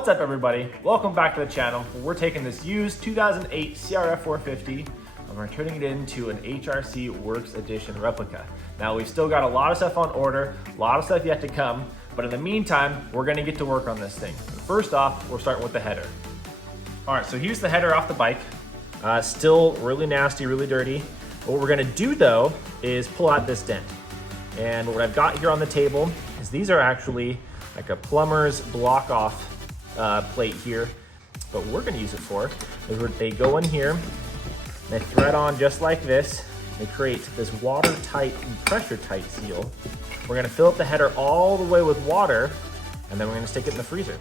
What's up everybody? Welcome back to the channel. We're taking this used 2008 CRF450 and we're turning it into an HRC Works Edition replica. Now we've still got a lot of stuff on order, a lot of stuff yet to come, but in the meantime, we're gonna get to work on this thing. First off, we're starting with the header. All right, so here's the header off the bike. Still really nasty, really dirty. What we're gonna do though is pull out this dent. And what I've got here on the table is these are actually like a plumber's block off plate here. But what we're gonna use it for is where they go in here, they thread on just like this. They create this watertight and pressure tight seal. We're gonna fill up the header all the way with water and then we're gonna stick it in the freezer.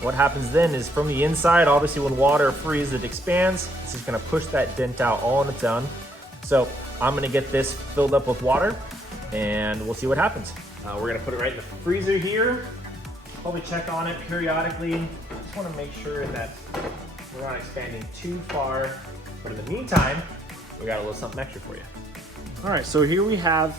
What happens then is from the inside, obviously when water freezes, it expands. This is gonna push that dent out all on its own. So I'm gonna get this filled up with water and we'll see what happens. We're gonna put it right in the freezer here. Probably check on it periodically. Just wanna make sure that we're not expanding too far. But in the meantime, we got a little something extra for you. All right, so here we have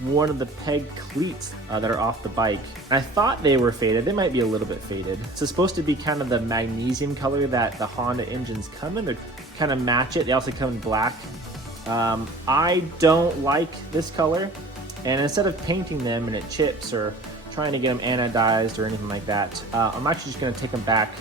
one of the peg cleats that are off the bike. I thought they were faded. They might be a little bit faded. It's supposed to be kind of the magnesium color that the Honda engines come in. They kind of match it. They also come in black. I don't like this color. And instead of painting them and it chips or trying to get them anodized or anything like that, I'm actually just gonna take them back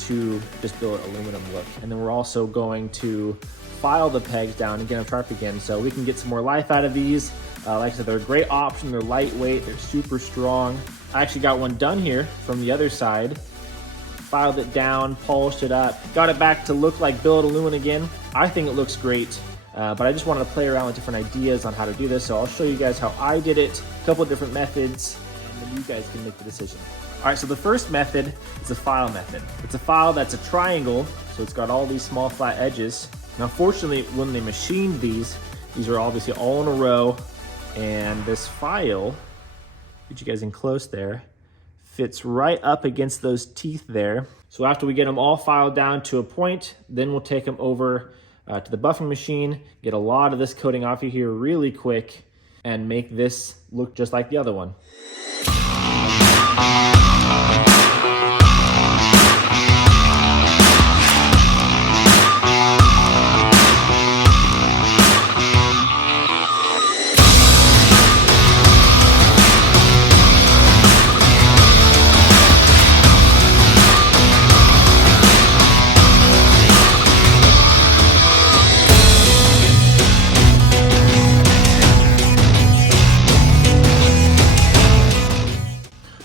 to just build an aluminum look. And then we're also going to file the pegs down and get them sharp again so we can get some more life out of these. Like I said, they're a great option. They're lightweight, they're super strong. I actually got one done here from the other side. Filed it down, polished it up, got it back to look like billet aluminum again. I think it looks great. But I just wanted to play around with different ideas on how to do this. So I'll show you guys how I did it, a couple of different methods, and then you guys can make the decision. All right, so the first method is a file method. It's a file that's a triangle, so it's got all these small flat edges. Now, fortunately, when they machined these are obviously all in a row, and this file, get you guys in close there, fits right up against those teeth there. So after we get them all filed down to a point, then we'll take them over to the buffing machine, get a lot of this coating off of here really quick, and make this look just like the other one.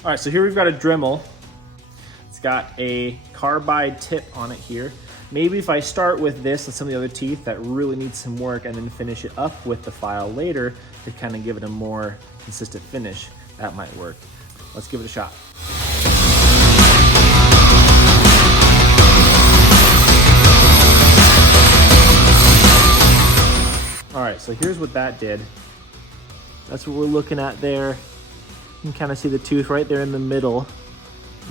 All right, so here we've got a Dremel. It's got a carbide tip on it here. Maybe if I start with this and some of the other teeth that really need some work and then finish it up with the file later to kind of give it a more consistent finish, that might work. Let's give it a shot. All right, so here's what that did. That's what we're looking at there. You can kind of see the tooth right there in the middle.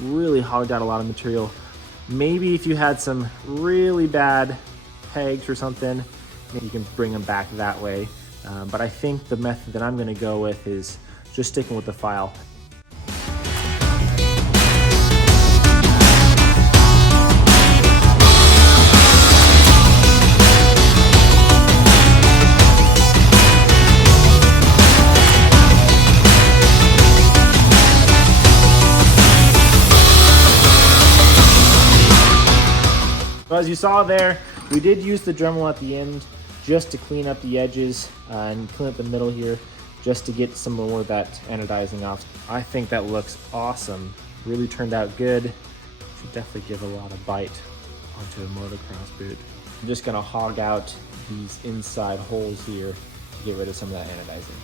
Really hogged out a lot of material. Maybe if you had some really bad pegs or something, maybe you can bring them back that way. But I think the method that I'm gonna go with is just sticking with the file. So as you saw there, we did use the Dremel at the end just to clean up the edges and clean up the middle here, just to get some more of that anodizing off. I think that looks awesome. Really turned out good. Should definitely give a lot of bite onto a motocross boot. I'm just gonna hog out these inside holes here to get rid of some of that anodizing.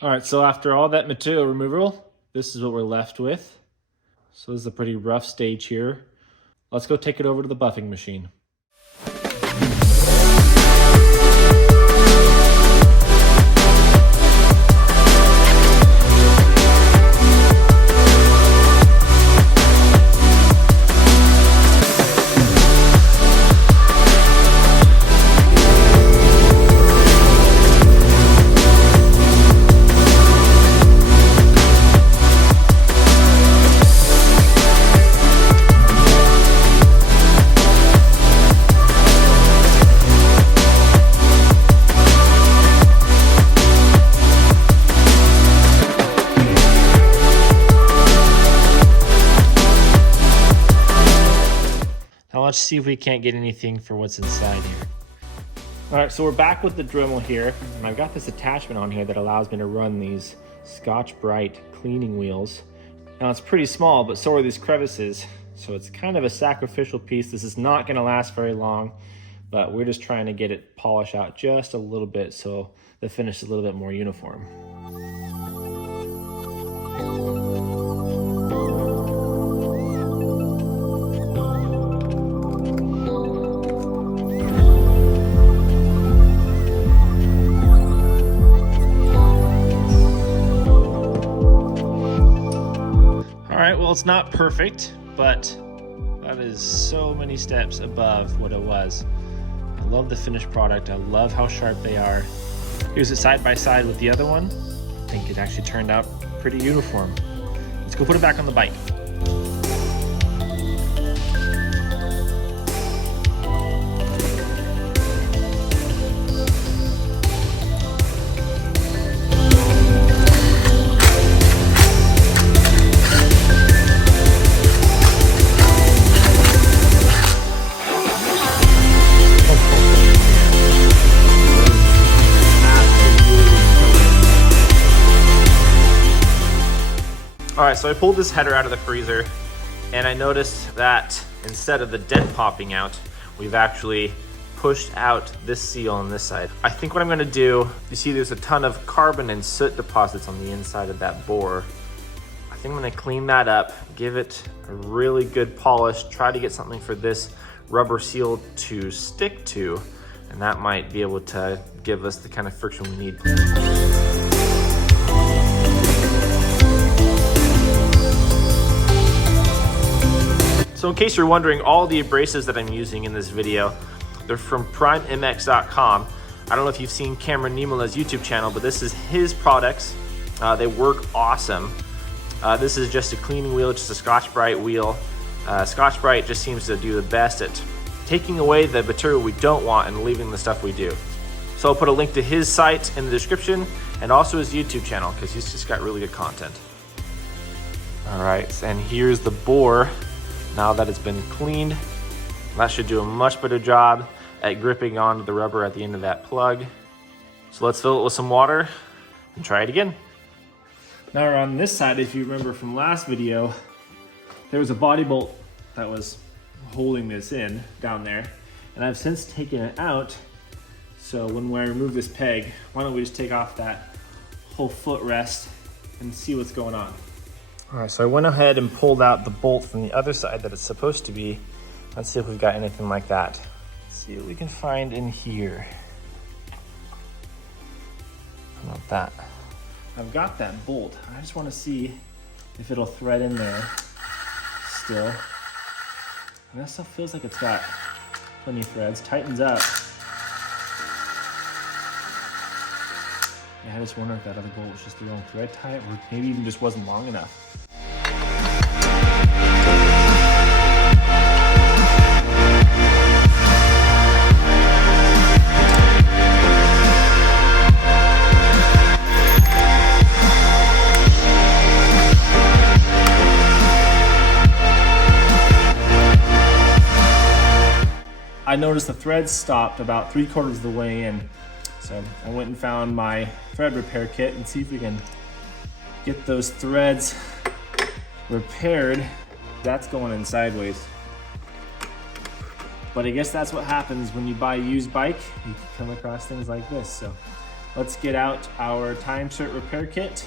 All right, so after all that material removal, this is what we're left with. So this is a pretty rough stage here. Let's go take it over to the buffing machine. let's see if we can't get anything for what's inside here. All right, so we're back with the Dremel here, and I've got this attachment on here that allows me to run these Scotch-Brite cleaning wheels. Now it's pretty small, but so are these crevices, so it's kind of a sacrificial piece. This is not gonna last very long, but we're just trying to get it polished out just a little bit so the finish is a little bit more uniform. Well, it's not perfect, but that is so many steps above what it was. I love the finished product. I love how sharp they are. Here's it side by side with the other one. I think it actually turned out pretty uniform. Let's go put it back on the bike. All right, so I pulled this header out of the freezer and I noticed that instead of the dent popping out, we've actually pushed out this seal on this side. I think what I'm gonna do, you see there's a ton of carbon and soot deposits on the inside of that bore. I think I'm gonna clean that up, give it a really good polish, try to get something for this rubber seal to stick to, and that might be able to give us the kind of friction we need. So in case you're wondering, all the abrasives that I'm using in this video, they're from primemx.com. I don't know if you've seen Cameron Niemela's YouTube channel, but this is his products. They work awesome. This is just a cleaning wheel, just a Scotch-Brite wheel. Scotch-Brite just seems to do the best at taking away the material we don't want and leaving the stuff we do. So I'll put a link to his site in the description and also his YouTube channel because he's just got really good content. All right, and here's the bore. Now that it's been cleaned, that should do a much better job at gripping onto the rubber at the end of that plug. So let's fill it with some water and try it again. Now on this side, if you remember from last video, there was a body bolt that was holding this in down there, and I've since taken it out. So when I remove this peg, why don't we just take off that whole footrest and see what's going on. All right, so I went ahead and pulled out the bolt from the other side that it's supposed to be. Let's see if we've got anything like that. Let's see what we can find in here. How about that? I've got that bolt. I just want to see if it'll thread in there still. And that stuff feels like it's got plenty of threads. Tightens up. Yeah, I just wonder if that other bolt was just the wrong thread type, or maybe even just wasn't long enough. I noticed the threads stopped about 3/4 of the way in. So I went and found my thread repair kit and see if we can get those threads repaired. That's going in sideways. But I guess that's what happens when you buy a used bike. You can come across things like this. So let's get out our time cert repair kit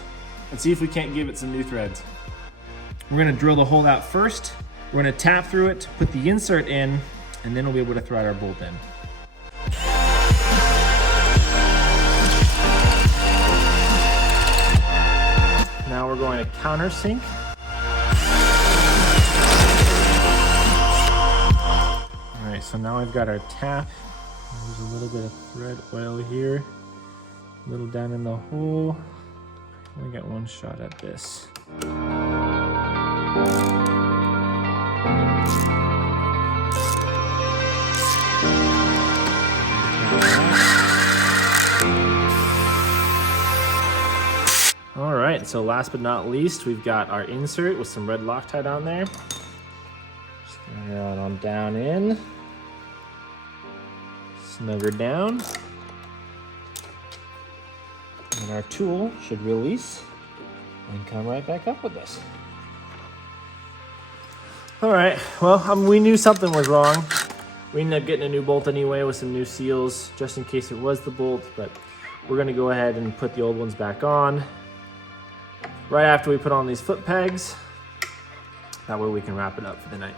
and see if we can't give it some new threads. We're gonna drill the hole out first. We're gonna tap through it, put the insert in, and then we'll be able to thread our bolt in. Now we're going to countersink. All right, so now I've got our tap. There's a little bit of thread oil here, a little down in the hole. Only got one shot at this. All right, so last but not least, we've got our insert with some red Loctite on there. Turn her on down in. Snug her down. And our tool should release and come right back up with us. All right, well, we knew something was wrong. We ended up getting a new bolt anyway with some new seals, just in case it was the bolt, but we're gonna go ahead and put the old ones back on right after we put on these foot pegs. That way we can wrap it up for the night.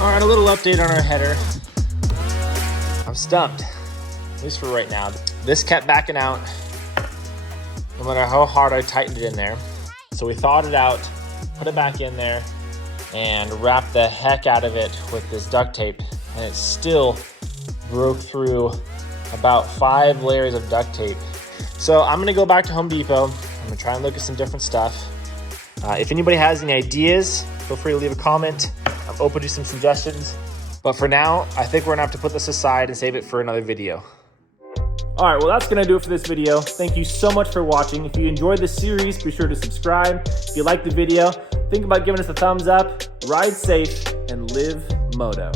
All right, a little update on our header. I'm stumped, at least for right now. This kept backing out no matter how hard I tightened it in there. So we thawed it out, put it back in there, and wrapped the heck out of it with this duct tape, and it still broke through about 5 layers of duct tape. So I'm gonna go back to Home Depot. I'm gonna try and look at some different stuff. If anybody has any ideas, feel free to leave a comment. I'm open to some suggestions. But for now, I think we're gonna have to put this aside and save it for another video. All right, well, that's gonna do it for this video. Thank you so much for watching. If you enjoyed this series, be sure to subscribe. If you liked the video, think about giving us a thumbs up. Ride safe and live Moto.